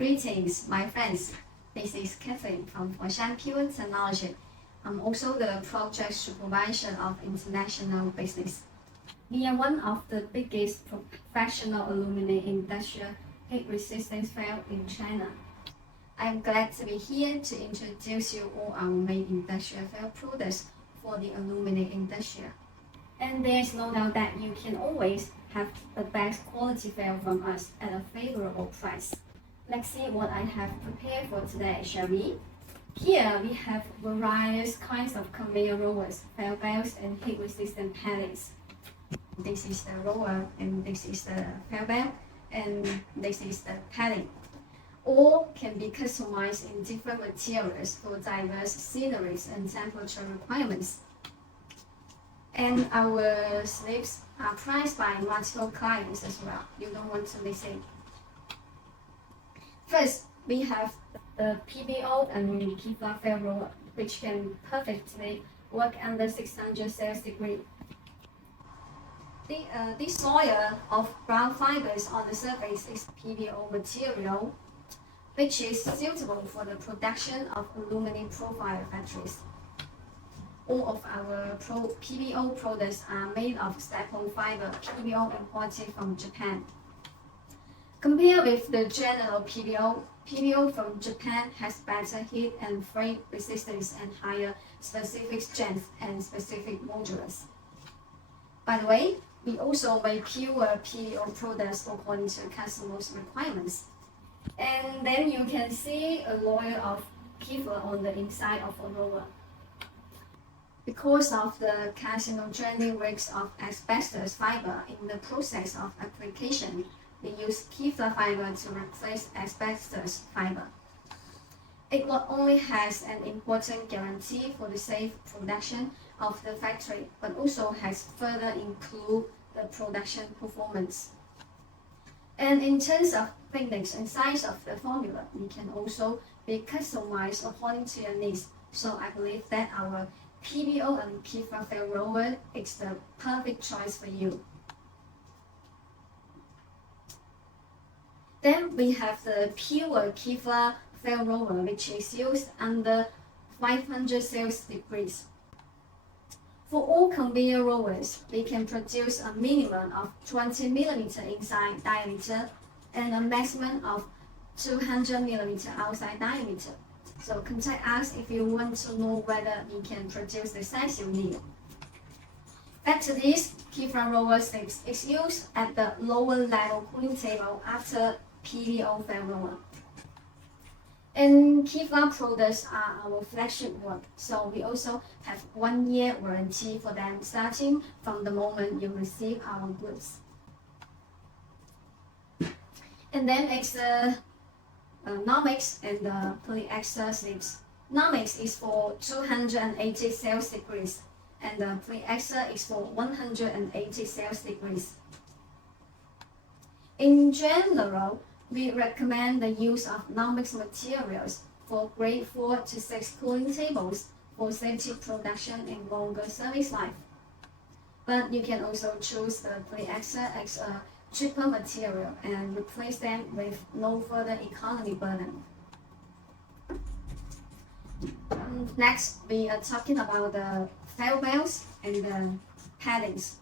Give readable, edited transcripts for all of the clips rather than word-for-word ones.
Greetings, my friends. This is Catherine from Foshan Pure Technology. I'm also the project supervisor of international business. We are one of the biggest professional aluminum industrial heat resistance valve in China. I'm glad to be here to introduce you all our main industrial valve products for the aluminum industry. And there's no doubt that you can always have the best quality valve from us at a favorable price. Let's see what I have prepared for today, shall we? Here we have various kinds of conveyor rollers, valve belts, and heat-resistant paddings. This is the roller, and this is the valve belt, and this is the padding. All can be customized in different materials for diverse sceneries and temperature requirements. And our sleeves are priced by multiple clients as well. You don't want to miss it. First, we have the PBO and Kevlar valve roller, which can perfectly work under 600 Celsius degree. This layer of brown fibers on the surface is PBO material, which is suitable for the production of aluminum profile batteries. All of our PBO products are made of staple fiber PBO imported from Japan. Compared with the general PBO, PBO from Japan has better heat and freight resistance and higher specific strength and specific modulus. By the way, we also make pure PBO products according to customers' requirements. And then you can see a layer of Kevlar on the inside of a roller. Because of the carcinogenic risks of asbestos fiber in the process of application, we use Kevlar fiber to replace asbestos fiber. It not only has an important guarantee for the safe production of the factory, but also has further improved the production performance. And in terms of thickness and size of the formula, we can also be customized according to your needs. So I believe that our PBO and Kevlar valve roller is the perfect choice for you. Then we have the pure Kevlar valve roller, which is used under 500 Celsius degrees. For all conveyor rollers, we can produce a minimum of 20 mm inside diameter and a maximum of 200 mm outside diameter. So contact us if you want to know whether we can produce the size you need. Back to this, Kevlar roller slips is used at the lower level cooling table after PBO valve roller. And Kevlar products are our flagship work, so we also have 1 year warranty for them starting from the moment you receive our goods. And then it's the NOMEX and the polyester sleeves. NOMEX is for 280 Celsius degrees, and the polyester is for 180 Celsius degrees. In general, we recommend the use of NOMEX materials for grade 4 to 6 cooling tables for safety production and longer service life. But you can also choose the polyester as a cheaper material and replace them with no further economy burden. Next, we are talking about the valve belts and the paddings.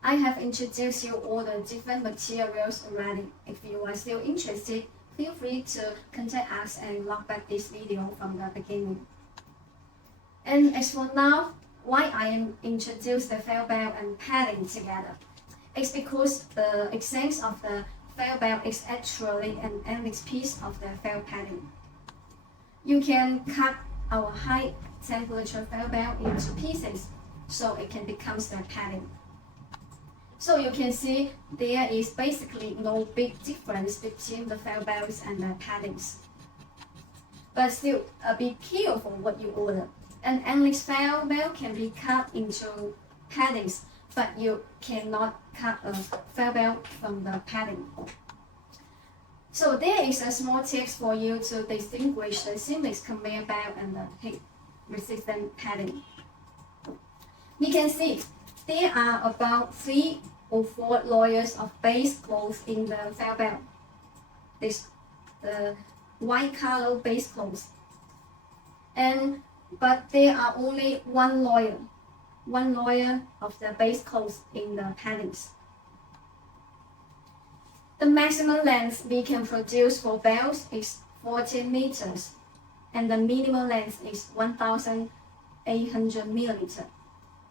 I have introduced you all the different materials already. If you are still interested, feel free to contact us and log back this video from the beginning. And as for now, why I am introduced the valve belt and padding together? It's because the essence of the valve belt is actually an endless piece of the valve padding. You can cut our high temperature valve belt into pieces so it can become the padding. So you can see there is basically no big difference between the valve belts and the paddings. But still, be careful what you order. An endless valve belt can be cut into paddings, but you cannot cut a valve belt from the padding. So there is a small tip for you to distinguish the seamless conveyor belt and the heat-resistant padding. We can see there are about 3 or 4 layers of base cloth in the valve belt. This the white color base clothes. But there are only one layer of the base clothes in the paddings. The maximum length we can produce for belts is 40 meters, and the minimum length is 1,800 millimeters.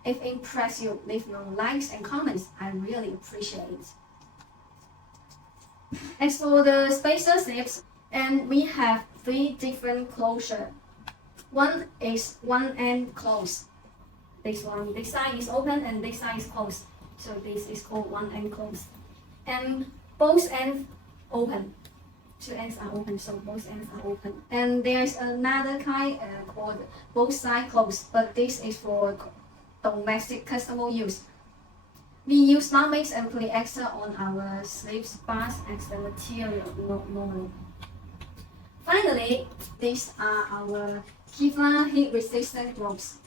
If impressed you, leave your likes and comments. I really appreciate it. As for the spacer slips, and we have 3 different closure. One is one end closed. This side is open and this side is closed. So this is called one end closed. And both ends open. 2 ends are open, so both ends are open. And there's another kind called both sides closed, but this is for domestic customer use. We use NOMEX and polyester on our sleeves bars as the material normally. Finally, these are our Kevlar heat-resistant ropes.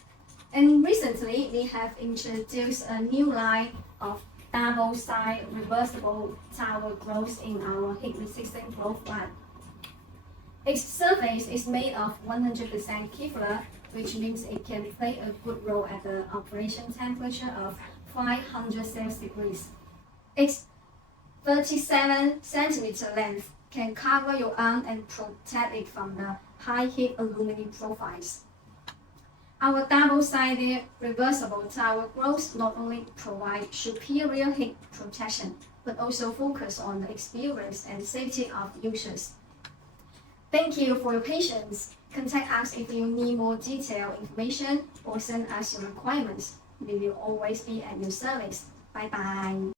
And recently, we have introduced a new line of double-side reversible towel groups in our heat-resistant rope line. Its surface is made of 100% Kevlar, which means it can play a good role at the operation temperature of 500 Celsius degrees. Its 37 cm length can cover your arm and protect it from the high heat aluminum profiles. Our double-sided reversible towel groups not only provide superior heat protection, but also focus on the experience and safety of users. Thank you for your patience. Contact us if you need more detailed information or send us your requirements. We will always be at your service. Bye bye.